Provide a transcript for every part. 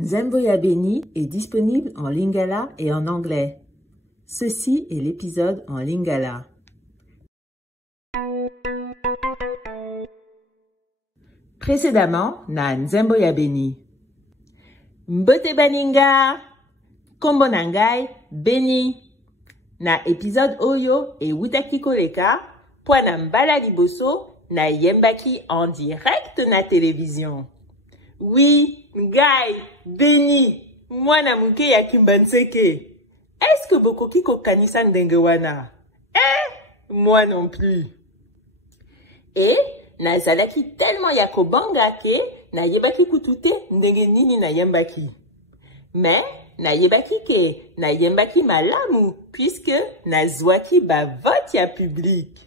Nzembo ya Beni est disponible en lingala et en anglais. Ceci est l'épisode en lingala. Précédemment, na Nzembo ya Beni. Mbote baninga, kombo nangai, Beni. Na épisode oyo e wutaki koleka, po na mbala liboso na yembaki en direct na télévision. Oui, ngai, Beni, mwana muke ya Kimbanseke. Est-ce que bokoki kokanisa ndenge wana? Moi non plus. Et nazalaki tellement ya kobanga ke na yebaki kutute ndenge nini na yembaki. Mais na yebaki ke na yembaki malamu puisque nazwaki ba vote ya public.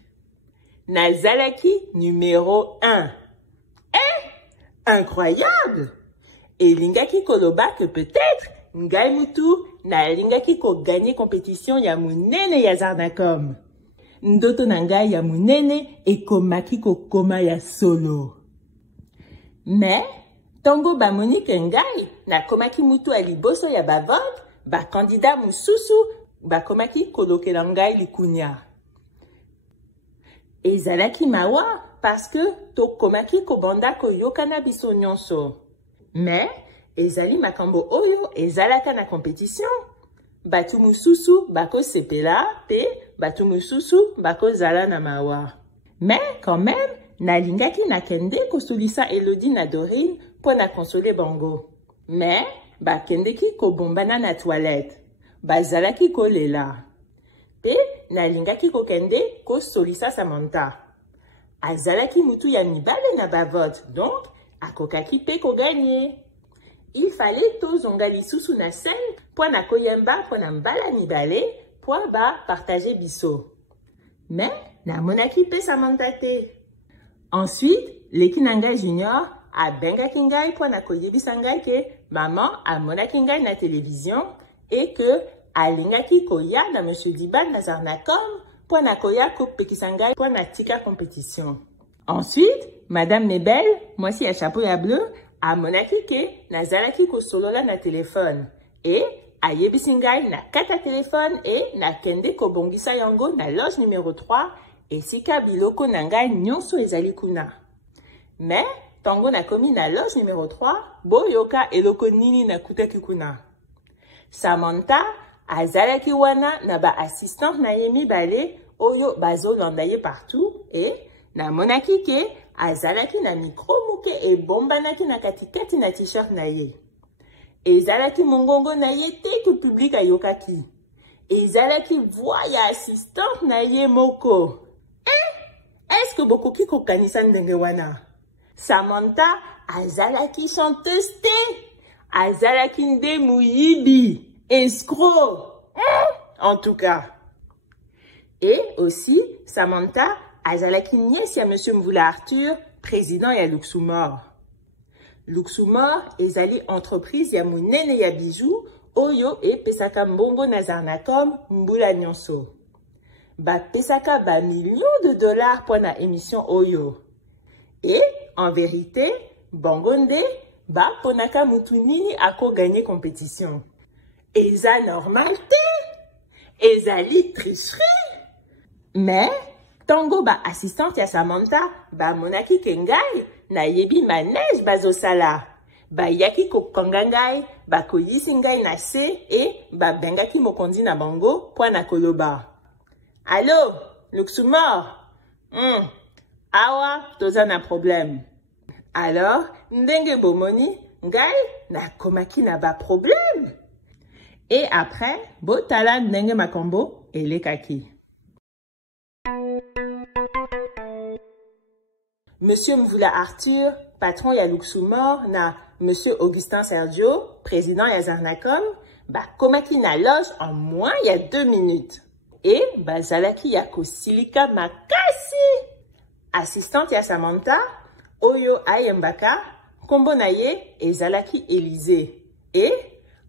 Nazalaki numéro 1. Incroyable! Et lingaki koloba que peut-être ngai mutu na lingaki ko gagner compétition ya munene ya Zarnacom. Ndoto na ngai ya munene ekomaki kokoma ya solo. Mais tongo ba Monique ngai na komaki mutu aliboso ya ba vote, ba candidat mususu ba komaki kolokela ngai likunya. Ezalaki mawa parce que tokomaki kobanda koyokana biso nyonso. Mais ezali makambo oyo ezalaka na compétition. Batu mususu bako sepela pe batu mususu bako zala na mawa. Mais quand même, nalingaki nakende kosolisa Elodie na Dorine po na consoler bango. Mais bakendeki kobombana na toilette. Bazalaki kolela. Pe nalingaki kokende kosolisa Samantha. Azalaki mutu ya mibale na ba vote, donc akokaki pe ko gagner. Il fallait tozonga lisusu na scène po na koyemba po na mbala mibale po ba partager biso. Mais na monaki pe Samantha te. Ensuite, Leki Nangai Junior a bengaki ngai po na koyebisa ngai ke maman a monaki ngai na télévision et que alingaki koya na Monsieur Diban na Zarnacom po na koya kopekisa ngai po na tika compétition. Ensuite, Madame Nebel, mwasi ya chapeau ya bleu, a monaki ke nazalaki kosolola na téléphone et ayebisi ngai na kata téléphone et na kende kobongisa yango na loge numéro 3 esika biloko na ngai nyonso ezali kuna. Mais tango nakomi na loge numéro 3, boyoka eloko nini nakutaki kuna. Samantha azalaki wana na ba assistante na ye mibale oyo bazolanda ye partout et na monaki ke azalaki na micro muke ebombanaki na katikati na t-shirt na ye. Ezalaki mongongo na ye te que public ayokaki. Ezalaki voix ya assistante na ye moko. Est-ce que bokoki kokanisa ndenge wana? Samantha azalaki chanteuse te. Azalaki nde muyibi. Escroc. En tout cas. Et aussi, Samantha azalaki nièce ya Monsieur Mvula Arthur, président ya Luxumor. Luxumor ezali entreprise ya munene ya bijoux oyo pesaka mbongo na Zarnacom mbula nyonso. Ba pesaka ba millions de dollars pour na émission oyo. Et en vérité, bangonde ba ponaka mutu nini ako gagner compétition. Eza normal te. Ezali tricherie. Mais tango ba assistante ya Samantha ba monaki kengai na yebi manège bazosala. Ba yaki kokanga ngai, ba koyisi ngai na se et ba bengaki mokondi na bango po na koloba. Allô, Luxumor? Awa, toza na problème. Alors, ndenge bomoni, ngai na komaki na ba problème. Et après, botala ndenge makambo elekaki. Monsieur Mvula Arthur, patron ya Luxumor, na Monsieur Augustin Sergio, président ya Zarnacom, ba komaki na loge en moins ya 2 minutes. Et bazalaki ya kosilika makasi. Assistante ya Samantha, oyo ayembaka, kombo na ye ezalaki Élysée. Et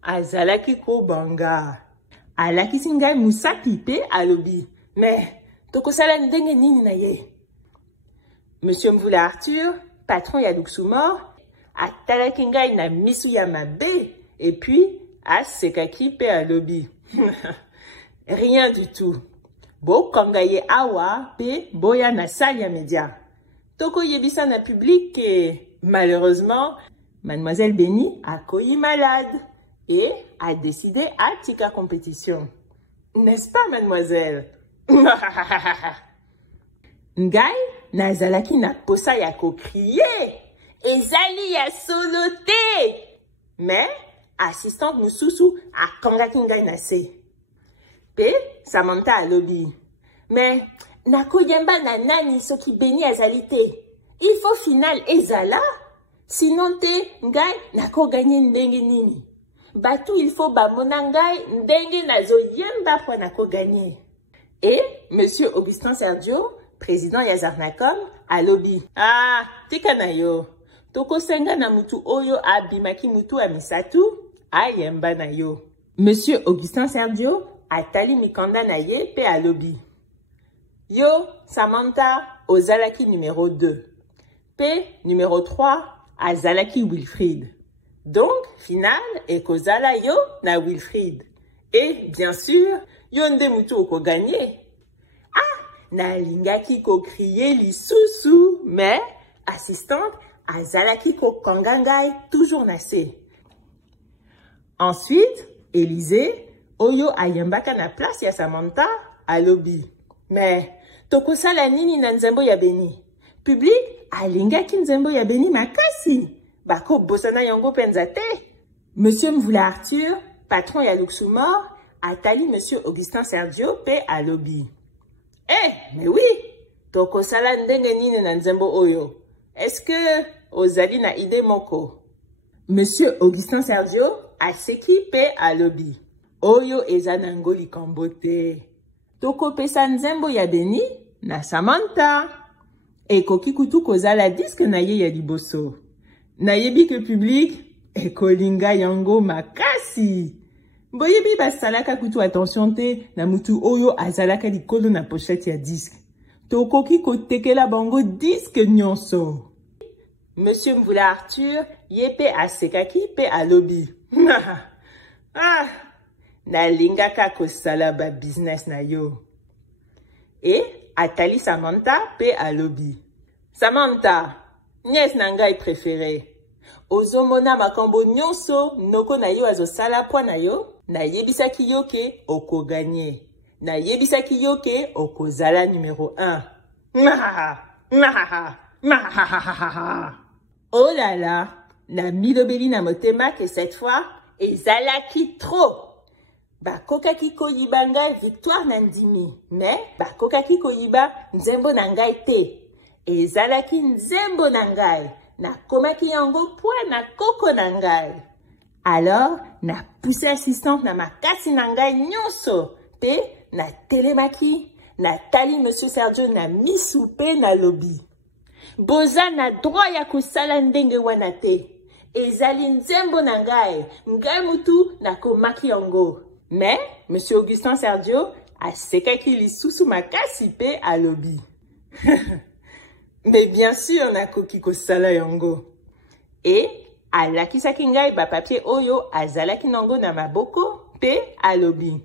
azalaki kobanga. Alakisi ngai musaki pe alobi. Mais tokosala ndenge nini na ye? Monsieur Mvula Arthur, patron ya Luxumor, atalaki ngai na misu ya mabe Et puis, asekaki pe alobi. Rien du tout. Bo kangaye awa pe boya na salle ya média. Toko yebisa na public que, malheureusement, Mademoiselle Béni a koyi malade et a décidé à tika compétition. N'est-ce pas, mademoiselle? Ngai, nazalaki na posa ya ko crier. Ezali ya solote. Mais, assistante mususu a kangaki ngai na se. Pe, Samantha alobi. Mais, nako yemba na nani soki Béni azali te. Il faut final ezala. Sinon te, ngai, nako gagné ndenge nini. Batu il faut bamona ngai, ndenge nazo yemba po nako gagné. Et, monsieur Augustin Sergio, président Yazarnacom, alobi. Ah, tika na yo. Toko senga na mutu oyo abimaki mutu amisatu, ayemba na yo. Monsieur Augustin Sergio, atali mikanda na ye pe alobi. Yo, Samantha, ozalaki numéro 2. P, numéro 3, azalaki Wilfried. Donc, final, ekozala yo na Wilfried. Et, bien sûr, yo nde mutu oko gagné. Ah, na lingaki ko crier li sousou, mais, assistante, azalaki ko kangangai toujours na se. Ensuite, Élisée, oyo ayembaka na place ya Samantha, alobi. Mais, toko sala nini na nzembo ya Béni? Public, alingaki nzembo ya Béni makasi. Bako bosana yango penza te. Monsieur Mvula Arthur, patron ya Luxumor, atali Monsieur Augustin Sergio pe alobi. Eh, mais oui, toko sala ndenge nini na nzembo oyo. Est-ce que ozali na ide moko? Monsieur Augustin Sergio, aseki pe alobi. Oyo eza nango likambo te. Toko pesa nzembo ya Béni na Samantha. Ekoki kutu kozala disque na ye ya liboso. Nayebi ke public ekolinga yango makasi. Boyebi basalaka kutu attention te na mutu oyo azalaka likolo na pochette ya disque. Tokoki kotekela bango disque nyonso. Monsieur Mvula Arthur yepe asekaki pe alobi. Ah, nalingaka kosala ba business na yo. Et atali Samantha pe alobi. Samantha, nièce na ngai préférée. Ozomona makambo nyonso noko na yo azosala po na yo, na yebisaki yo ke oko gagné. Na yebisaki yo ke oko zala numéro 1. Oh là là, na milobeli na motema que cette fois, ezalaki trop. Bakokaki koyiba ngai victoire na ndimi, mais bakokaki koyiba nzembo na ngai te. Ezalaki nzembo na ngai, nakomaki yango poa na koko na ngai. Alors, na poussé assistante na makasi na ngai nyonso, pe na telemaki, na tali Monsieur Sergio na misu pe na lobi. Boza na droit ya kosala ndenge wana te. Ezali nzembo na ngai, ngai mutu na komaki yango. Mais, Monsieur Augustin Sergio asekaki lisusu makasi pe alobi. Mais bien sûr, nakoki kosala yango. Et, alakisaki ngai ba papier oyo azalaki nango na maboko pe alobi.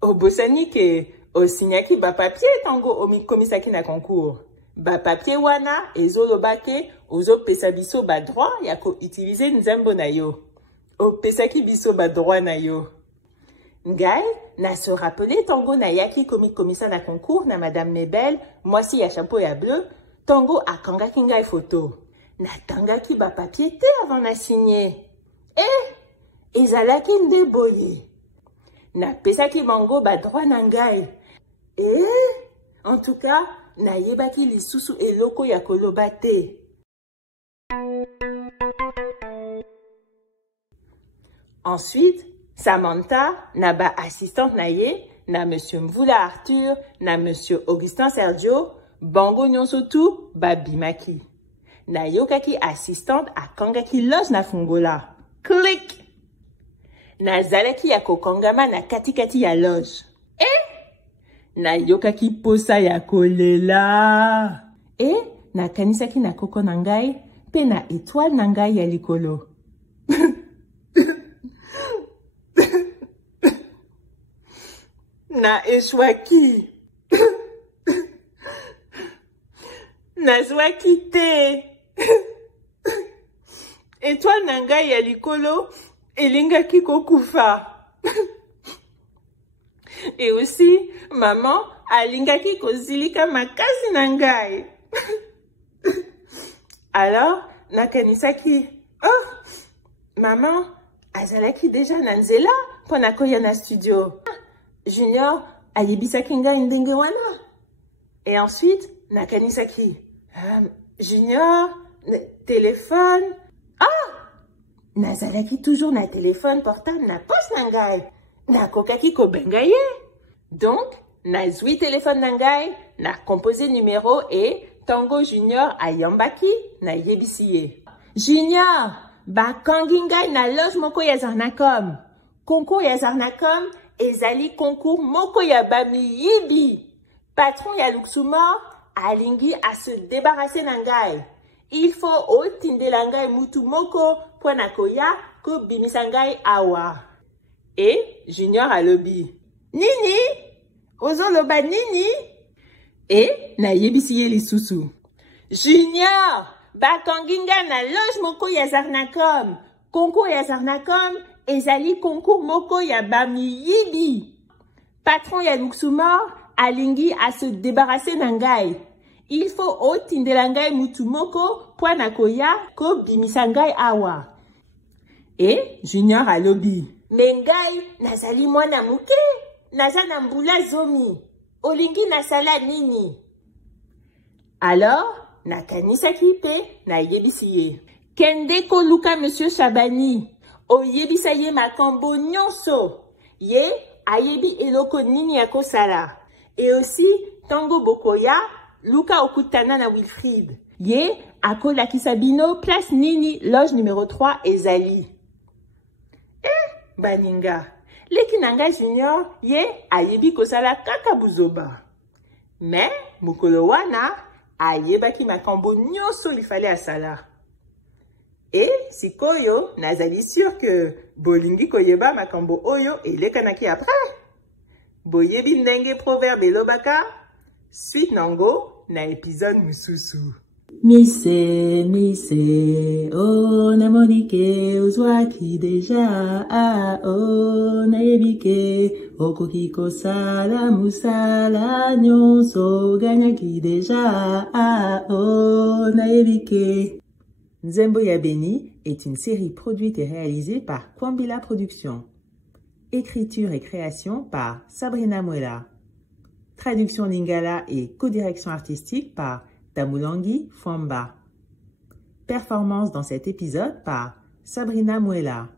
Obosani ke osinyaki ba papier tango omikomisaki na concours. Ba papier wana ezoloba ke ozopesa biso ba droit ya ko utiliser nzembo na yo. Opesaki biso ba droit na yo. Ngai, na se rappeler tango na yaki komisa na concours na Madame Mebel, mwasi ya chapeau ya bleu, tango akangaki ngai photo. Na tangaki ba papier te avant na signer. Eh, ezalaki nde boye. Na pesaki bango ba droit na ngai. En tout cas, na yebaki lisusu eloko ya koloba te. Ensuite, Samantha na ba assistante na ye, na Monsieur Mvula Arthur, na Monsieur Augustin Sergio, bango nyonso tu ba bimaki. Na yokaki assistante akangaki loge na fungola. Click! Na zalaki ya kokongama na katikati ya loge. Na yokaki posa ya kolela. Na kanisaki na koko na ngai, pe na étoile na ngai ya likolo. na eshwaki. Nazwaki te. Étoile nangai ya likolo elingaki kokufa. Et aussi, maman alingaki kozilika makasi nangai. Alors, nakanisaki, oh, maman azalaki déjà na nzela pona koya na studio. Junior ayebisaki ngai ndenge wana. Et ensuite, nakanisaki, Junior, téléphone. Ah! Nazalaki toujours na téléphone portable na poche nangai. Nakokaki kobenga ye. Donc, nazwi téléphone nangai, na composé numéro et Tango Junior ayambaki na yebisi ye. Junior, bakangi ngai na loge moko ya Zarnacom. Concours ya Zarnacom ezali concours moko ya bami yibi. Patron ya Luxumor alingi à se débarrasser nangai. Il faut otindela ngai mutu moko po na koya ko bimisa ngai awa. Et Junior alobi, Nini, ozoloba nini? Et na yebisi ye lisusu. Junior, bakangi ngai na loge moko ya Zarnacom. Concours ya Zarnacom ezali concours moko ya bami yibi. Patron ya Luxumor alingi à se débarrasser nangai. Il faut otindela ngai mutu moko po na koya ko bimisa ngai awa. Et Junior alobi, mengai nazali mwana muke, naza na mbula zomi, olingi nasala nini? Alors, nakanisaki pe na yebisi ye. Kende koluka Monsieur Chabani, oyebisa ye makambo nyonso. Ye ayebi eloko nini ya kosala. Et aussi, tango bokoya, luka okutana na Wilfried. Ye akolakisa bino place nini loge numéro 3 ezali. Baninga, leki nanga Junior, ye ayebi kosala kaka buzoba. Mais, mukolo wana, ayebaki makambo nyonso il fallait asala. Et, sikoyo, nazali sûr que bolingi koyeba makambo oyo elekanaki après. Boyebi ndenge proverbe elobaka, suite nango na épisode mususu. Mise, oh namonike ozwaki deja, oh nayebike, okoki kosala musala nyonso ganyaki deja, oh nayebike. Nzembo ya Beni est une série produite et réalisée par Kwambila Productions. Écriture et création par Sabrina Muela. Traduction lingala et co-direction artistique par Tamulangi Fwamba. Performance dans cet épisode par Sabrina Muela.